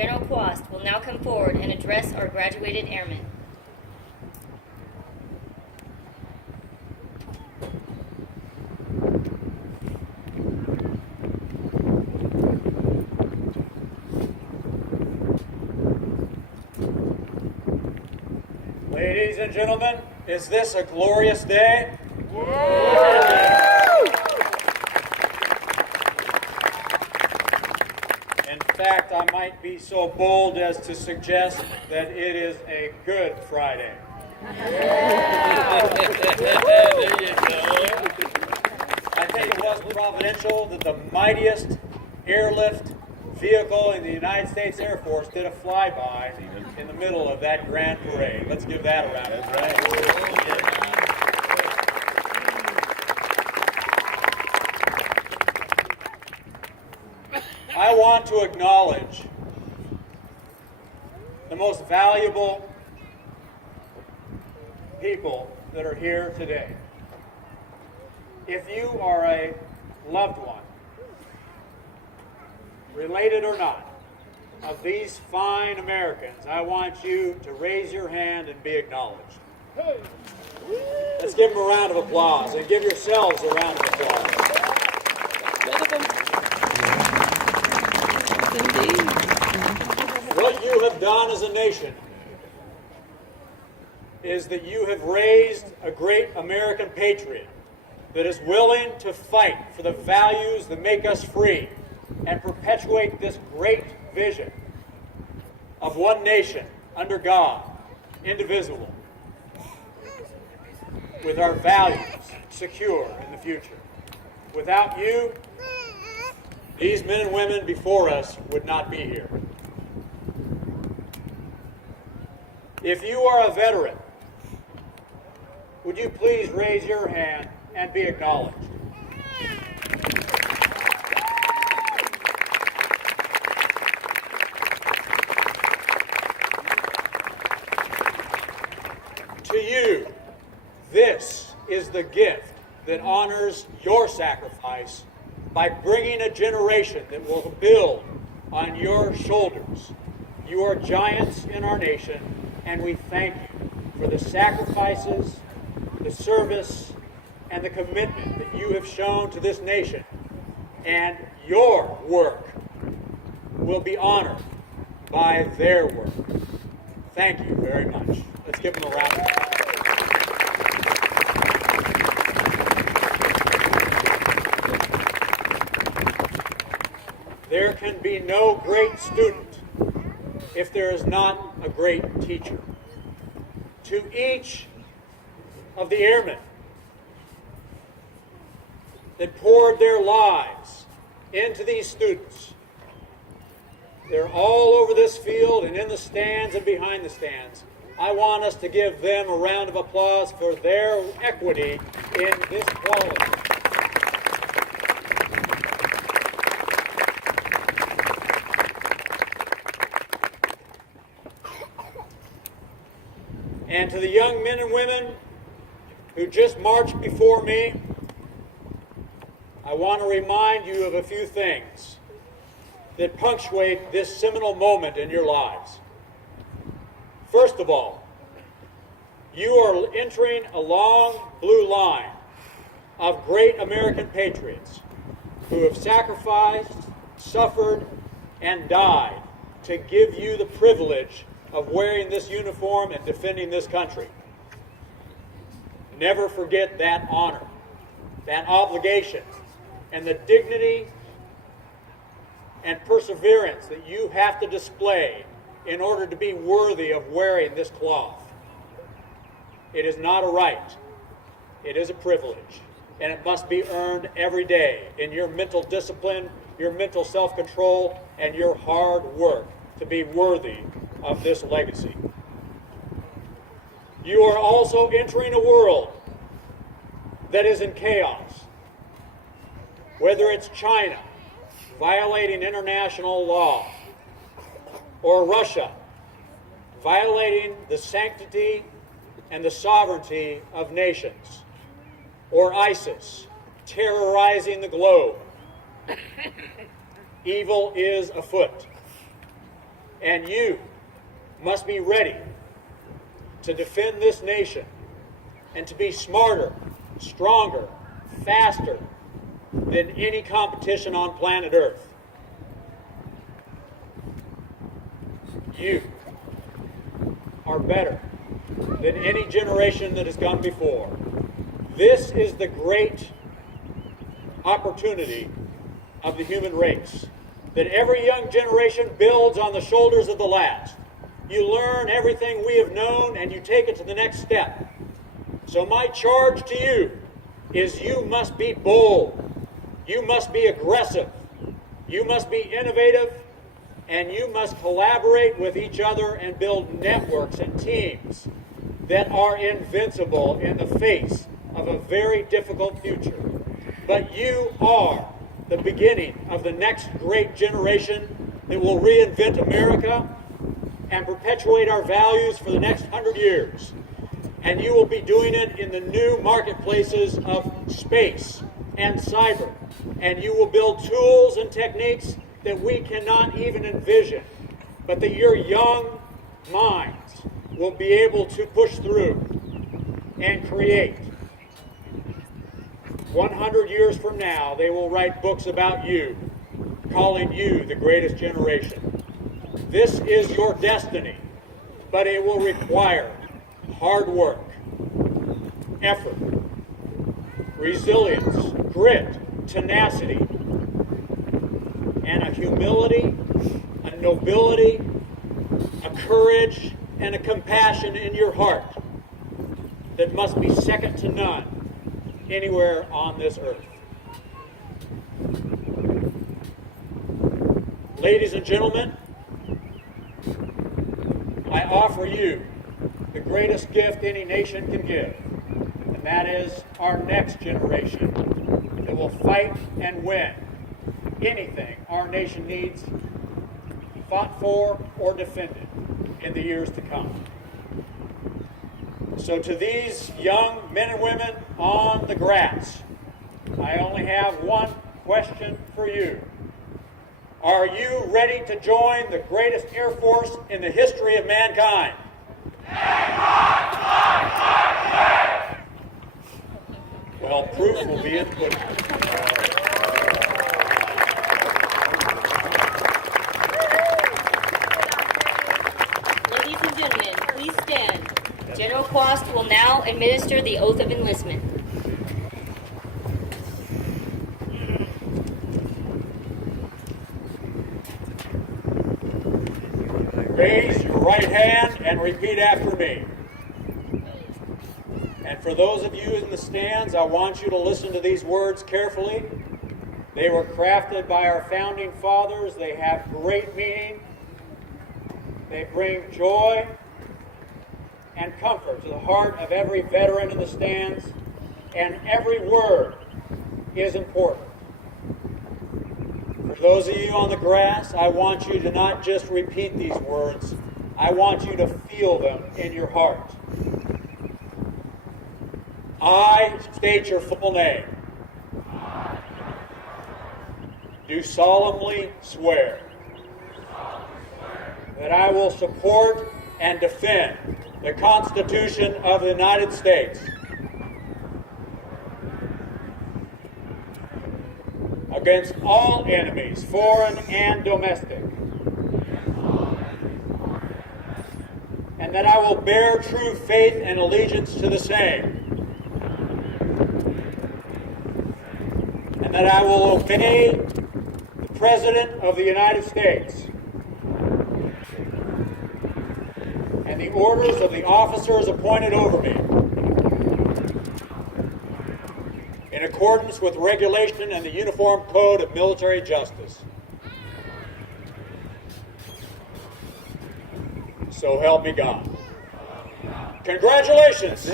General Quast, will now come forward and address our graduated airmen. Ladies and gentlemen, is this a glorious day? In fact, I might be so bold as to suggest that it is a Good Friday. There you go. I think it was providential that the mightiest airlift vehicle in the United States Air Force did a flyby in the middle of that grand parade. Let's give that a round of applause. I want to acknowledge the most valuable people that are here today. If you are a loved one, related or not, of these fine Americans, I want you to raise your hand and be acknowledged. Let's give them a round of applause, and give yourselves a round of applause. What you have done as a nation is that you have raised a great American patriot that is willing to fight for the values that make us free and perpetuate this great vision of one nation under God, indivisible, with our values secure in the future. Without you, these men and women before us would not be here. If you are a veteran, would you please raise your hand and be acknowledged? To you, this is the gift that honors your sacrifice by bringing a generation that will build on your shoulders. You are giants in our nation, and we thank you for the sacrifices, the service, and the commitment that you have shown to this nation. And your work will be honored by their work. Thank you very much. Let's give them a round of applause. There can be no great student if there is not a great teacher. To each of the airmen that poured their lives into these students, they're all over this field and in the stands and behind the stands. I want us to give them a round of applause for their equity in this quality. And to the young men and women who just marched before me, I want to remind you of a few things that punctuate this seminal moment in your lives. First of all, you are entering a long blue line of great American patriots who have sacrificed, suffered, and died to give you the privilege of wearing this uniform and defending this country. Never forget that honor, that obligation, and the dignity and perseverance that you have to display in order to be worthy of wearing this cloth. It is not a right. It is a privilege, and it must be earned every day in your mental discipline, your mental self-control, and your hard work to be worthy of this legacy. You are also entering a world that is in chaos. Whether it's China violating international law, or Russia violating the sanctity and the sovereignty of nations, or ISIS terrorizing the globe, evil is afoot. And you must be ready to defend this nation and to be smarter, stronger, faster than any competition on planet Earth. You are better than any generation that has gone before. This is the great opportunity of the human race, that every young generation builds on the shoulders of the last. You learn everything we have known and you take it to the next step. So my charge to you is you must be bold, you must be aggressive, you must be innovative, and you must collaborate with each other and build networks and teams that are invincible in the face of a very difficult future. But you are the beginning of the next great generation that will reinvent America and perpetuate our values for the next 100 years. And you will be doing it in the new marketplaces of space and cyber. And you will build tools and techniques that we cannot even envision, but that your young minds will be able to push through and create. 100 years from now, they will write books about you, calling you the greatest generation. This is your destiny, but it will require hard work, effort, resilience, grit, tenacity, and a humility, a nobility, a courage, and a compassion in your heart that must be second to none anywhere on this earth. Ladies and gentlemen, I offer you the greatest gift any nation can give, and that is our next generation that will fight and win anything our nation needs, fought for or defended in the years to come. So to these young men and women on the grass, I only have one question for you. Are you ready to join the greatest Air Force in the history of mankind? Well, proof will be in the pudding. Ladies and gentlemen, please stand. General Quast will now administer the oath of enlistment. Raise your right hand and repeat after me. And for those of you in the stands, I want you to listen to these words carefully. They were crafted by our founding fathers. They have great meaning. They bring joy and comfort to the heart of every veteran in the stands, and every word is important. For those of you on the grass, I want you to not just repeat these words, I want you to feel them in your heart. I state your full name. Do solemnly swear that I will support and defend the Constitution of the United States against all enemies, foreign and domestic, and that I will bear true faith and allegiance to the same, and that I will obey the President of the United States and the orders of the officers appointed over me, in accordance with regulation and the Uniform Code of Military Justice. So help me God. Congratulations!